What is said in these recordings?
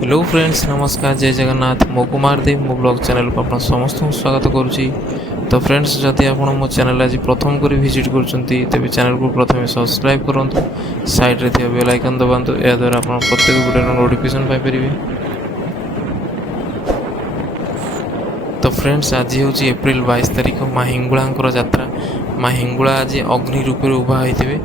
Hello friends, नमस्कार, जय जगन्नाथ। मो कुमार देव मो ब्लॉग चैनल को आप समस्त स्वागत करुच्ची। तो फ्रेंड्स, जदि आप मो चैनल आज प्रथम कर विजिट करुँच तेज चैनल को प्रथम सब्सक्राइब करूँ, साइड रे थी बेल आइकन दबातु। या द्वारा आप प्रत्येक वीडियो नोटिफिकेशन पाइपर। तो फ्रेंड्स, आज हूँ एप्रिल 22 तारीख, माँ हिंगुला यात्रा। माँ हिंगुला आज अग्नि रूपे उभा होते,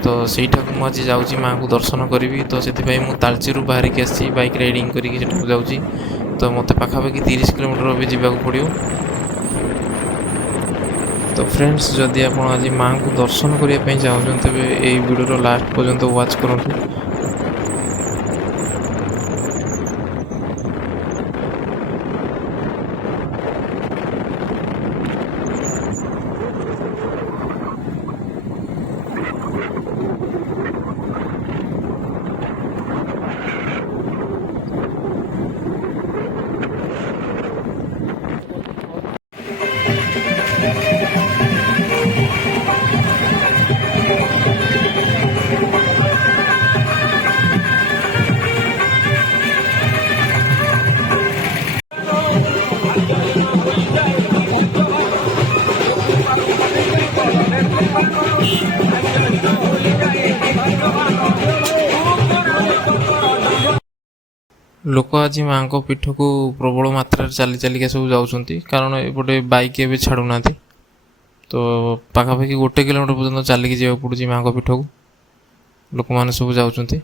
तो सहीटा को मुझे जाऊँगी माँ को दर्शन करी। तो से तालचेर बाहर की आसी बाइक राइडिंग करके जाऊँगी। तो मत पाखापाखि 30 किलोमीटर भी जावाक पड़ो। तो फ्रेंड्स, जदि आप आज माँ को दर्शन करने चाहूँ तेज ये वीडियो लास्ट पर्यंत वाच करूँ। लोक आज माँ को पीठ को प्रबल मात्रा चली चलिका सब जाऊँच, कारण एपटे बाइक एवं छाड़ूना। तो पाखापाखि 1 किलोमीटर पर्यटन चलिकी जावाक पड़ुଛି माँ को पीठ को। लोक मैंने सब जाऊँच।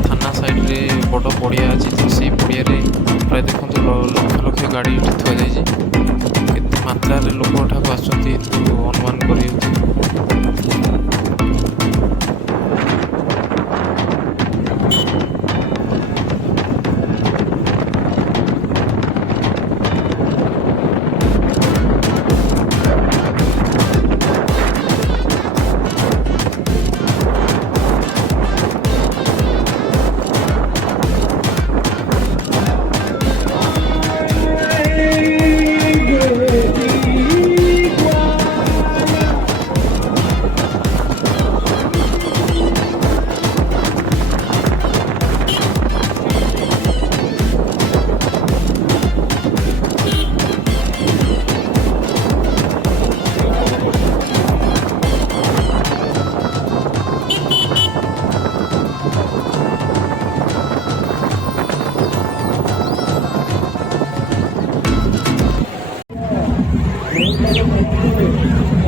थाना साइड रे बड़ पड़िया अच्छी, तो से पड़िया प्राय देखो लक्ष लक्ष गाड़ी थुआ जाए। मात्रा लोक ठाक अनुमान कर।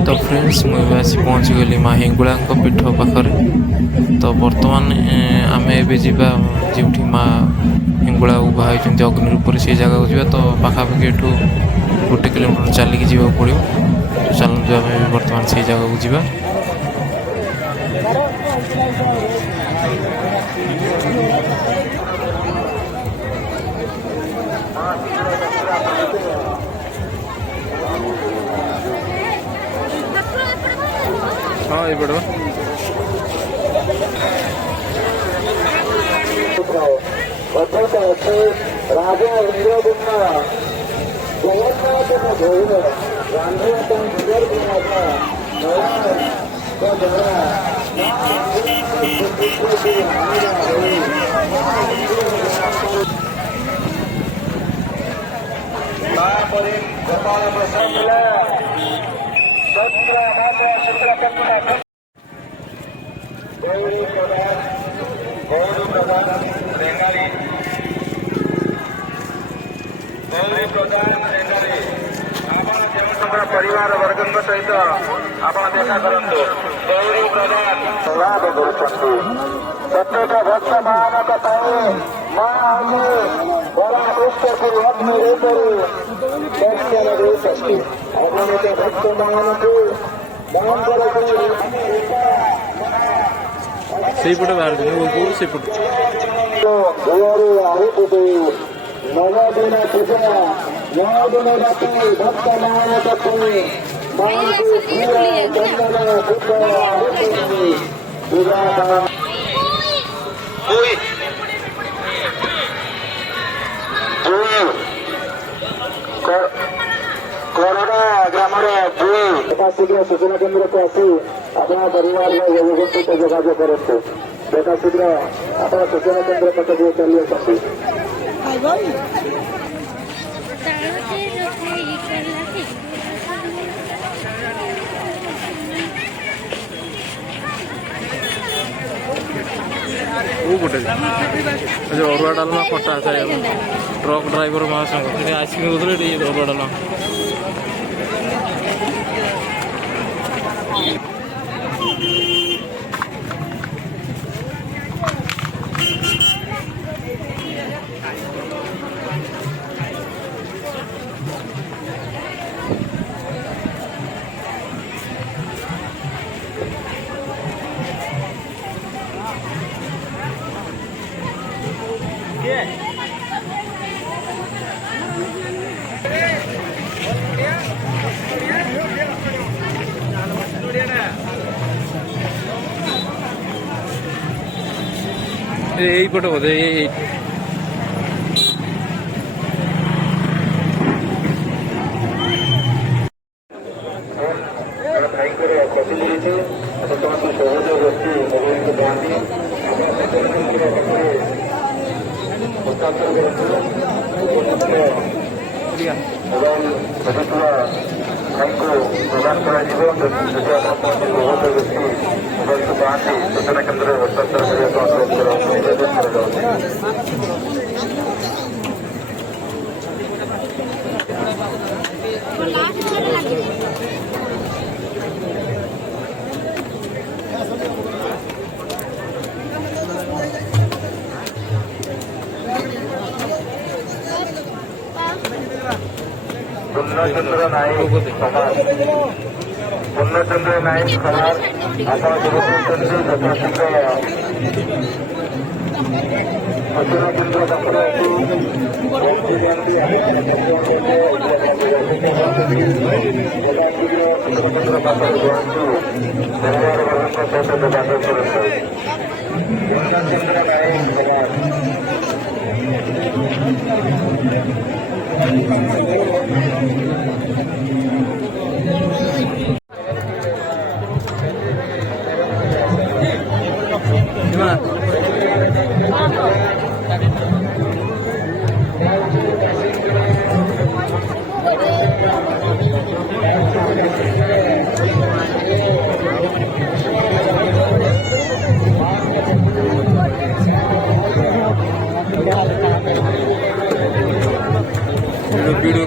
तो फ्रेंड्स, मुझे आसी पहुँची गली माँ हिंगुला पीठ पाखे। तो बर्तमान आम एवं जो माँ हिंगुला उभा होती अग्नि रूप से जगह को जा। तो पाखापाखि एठू 1 किलोमीटर चलिकी जावाक पड़ो। तो चलते आम बर्तमान से जगह को जा। हाँ, ये बड़ा राजा इंद्रदुम्न जगन्नाथ ତାପରେ ଗୋପାଳ ପ୍ରସାଦ ଗୌରୀ ପ୍ରଧାନ ରେଙ୍ଗାଲି ଆପଣ ଯେମିତିଙ୍କର ପରିବାର ବର୍ଗଙ୍କ ସହିତ ଆପଣ ଦେଖା କରନ୍ତୁ। ଗୌରୀ ପ୍ରଧାନ ଲାଭ କରୁଛନ୍ତି। ପ୍ରତ୍ୟେକ ଭକ୍ତ ମାନଙ୍କ ପାଇଁ ମା ଆଜି ପରାମୃଷ୍ଟକୁ ଅଗ୍ନି ରୂପରେ ଦର୍ଶନ ଦେଉଛନ୍ତି। ଅଗଣିତ ଭକ୍ତ ମାନଙ୍କୁ ମାଙ୍କର ସେଇପଟେ ବାହାରୁଛନ୍ତି ସେଇପଟେ ଆହୁତି ଦେଇ 9 ଦିନ ପୂଜା 9 ଦିନ ରାତି ଭକ୍ତ ମାନଙ୍କ ପାଇଁ ମାଙ୍କୁ ପ୍ରିୟ ଚନ୍ଦନ ପୂଜ ଆହୁତି କରଡ଼ା ଗ୍ରାମର ଯଥାଶୀଘ୍ର ସୂଚନା କେନ୍ଦ୍ରକୁ ଆସି ଆପଣ ପରିବାରର ଲୋକଙ୍କ ସହିତ ଯୋଗାଯୋଗ କରନ୍ତୁ। ଯଥାଶୀଘ୍ର ଆପଣ ସୂଚନା କେନ୍ଦ୍ର ପାଖକୁ ଚାଲି ଆସନ୍ତି। ଅରୁଆ ଡାଲମା ଖଟା ଖାଇବାକୁ ଟ୍ରକ୍ ଡ୍ରାଇଭର ମହାସଂଘ ସେଠି ଆଇସ୍କ୍ରିମ୍ ଦଉଥିଲେ ଟିକେ ଅରୁଆ ଡାଲମା এইপটে বোধ এই ଭାଇଙ୍କର କଟି ମିଳିଛି ସମସ୍ତ ସହଜ ବ୍ୟକ୍ତି ଭଗବାନଙ୍କୁ ଯାଆନ୍ତି ହସ୍ତାନ୍ତର କରନ୍ତୁ ଏବଂ ଘଟିଥିବା ଭାଇଙ୍କୁ ପ୍ରଦାନ କରାଯିବ। ଯଦି ଆପଣ କୌଣସି ସହଜ ବ୍ୟକ୍ତି ମୋବାଇଲକୁ ପାଆନ୍ତି ସୂଚନା କେନ୍ଦ୍ରରେ ହସ୍ତାନ୍ତର କରିବାକୁ ଅନୁରୋଧ କରାଯାଉଛି। ପୂର୍ଣ୍ଣଚନ୍ଦ୍ର ନାୟକ ସମାଜ ପୂର୍ଣ୍ଣଚନ୍ଦ୍ର ନାୟକ ସମାଜ ଆପଣ ଯୋଗ କରୁଛନ୍ତି ଯଥାଶୀଘ୍ର ସୂଚନା କେନ୍ଦ୍ର ପାଖରେ ପହଞ୍ଚି ଯାଆନ୍ତି। ଯଥାଶୀଘ୍ର ସୂଚନା କେନ୍ଦ୍ର ପାଖରେ ପହଞ୍ଚୁ ପରିବାର ବର୍ଗଙ୍କ ସହିତ ଯୋଗାଯୋଗ କରନ୍ତୁ। ପୂର୍ଣ୍ଣଚନ୍ଦ୍ର ନାୟକ वीडियो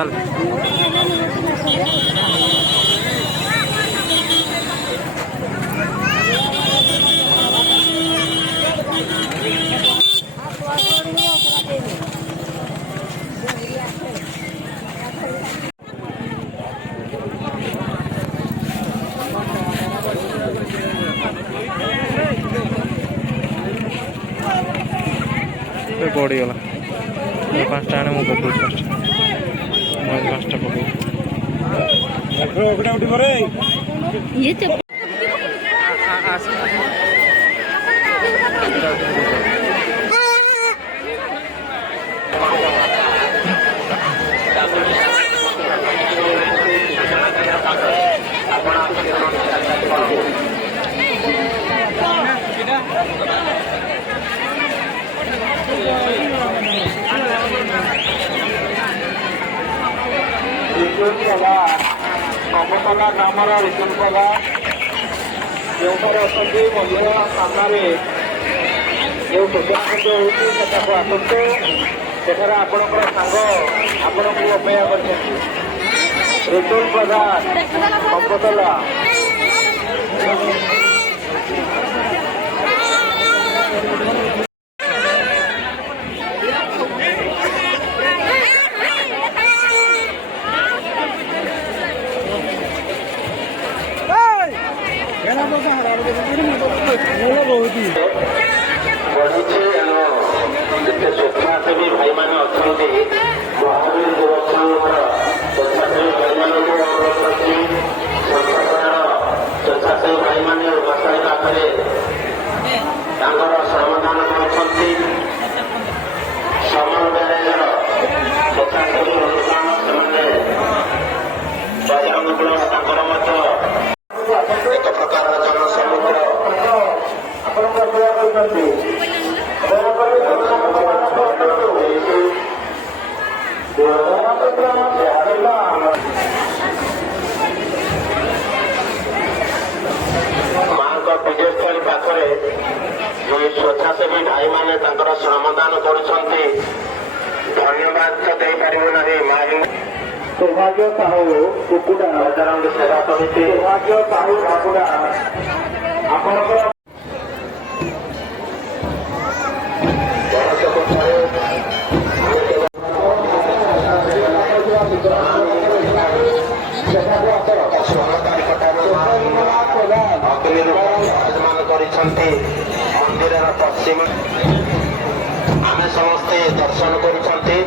ଚାଲ ପଡ଼ିଗଲା 5ଟା ଆଣେ ମୁଁ ପକଉଛି 5ଟା ମୁଁ ଆଜି 5ଟା ପକଉଛି ये चप କମ୍ପତଲା ଗ୍ରାମର ରିତୁଲ ପ୍ରଭା ଯେଉଁଠାରେ ଅଛନ୍ତି ମନ୍ଦିର ସାମ୍ନାରେ ଯେଉଁ ପୂଜାକେନ୍ଦ୍ର ହେଉଛି ସେଠାକୁ ଆସନ୍ତୁ। ସେଠାରେ ଆପଣଙ୍କର ସାଙ୍ଗ ଆପଣଙ୍କୁ ଅପେକ୍ଷା କରିଛନ୍ତି। ରିତୁଲ ପ୍ରଧାନ କମ୍ପତଲା ବଢ଼ିଛି ଏବଂ ଯେତେ ସ୍ୱେଚ୍ଛାସେବୀ ଭାଇମାନେ ଅଛନ୍ତି ମହାବୀର ଯୁବକଙ୍କର ସ୍ୱେଚ୍ଛାସେବୀ ଭାଇମାନଙ୍କୁ ଅନୁରୋଧ କରୁଛି ସଂସ୍ଥାପନର ସ୍ୱେଚ୍ଛାସେବୀ ଭାଇମାନେ ମଶାରୀ ପାଖରେ ତାଙ୍କର ଶ୍ରମଦାନ କରୁଛନ୍ତି। ସମର ବ୍ୟାରେଜର ସ୍ୱେଚ୍ଛାସେବୀ ଅନୁଷ୍ଠାନ ସେମାନେ ବଜାରମୂଳ ତାଙ୍କର ମଧ୍ୟ ଏକ ପ୍ରକାର ଜନସମୁଦ୍ର ଆପଣଙ୍କ ସେବା କରୁଛନ୍ତି। ଦୟାକରି ମାଙ୍କ ବିଜୟସ୍ଥଳୀ ପାଖରେ ଯେଉଁ ସ୍ୱେଚ୍ଛାସେବୀ ଭାଇମାନେ ତାଙ୍କର ଶ୍ରମଦାନ କରୁଛନ୍ତି ଧନ୍ୟବାଦ ତ ଦେଇପାରିବୁ ନାହିଁ। ସୌଭାଗ୍ୟ ସାହୁ କୁକୁଡ଼ା ବଜାରଙ୍ଗ ସେବା ସମିତି ସୌଭାଗ୍ୟ ସାହୁ କୁକୁଡ଼ା ଆପଣଙ୍କର ବିରାଜମାନ କରିଛନ୍ତି ମନ୍ଦିରର ପଶ୍ଚିମ ଆମେ ସମସ୍ତେ ଦର୍ଶନ କରୁଛନ୍ତି।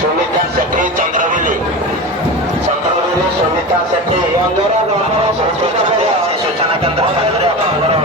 ସୁମିତା ସେଠୀ ଚନ୍ଦ୍ରବେଲି ସୁମିତା ସେଠୀ ସୂଚନା କେନ୍ଦ୍ର ପାଖରେ ଆପଣଙ୍କର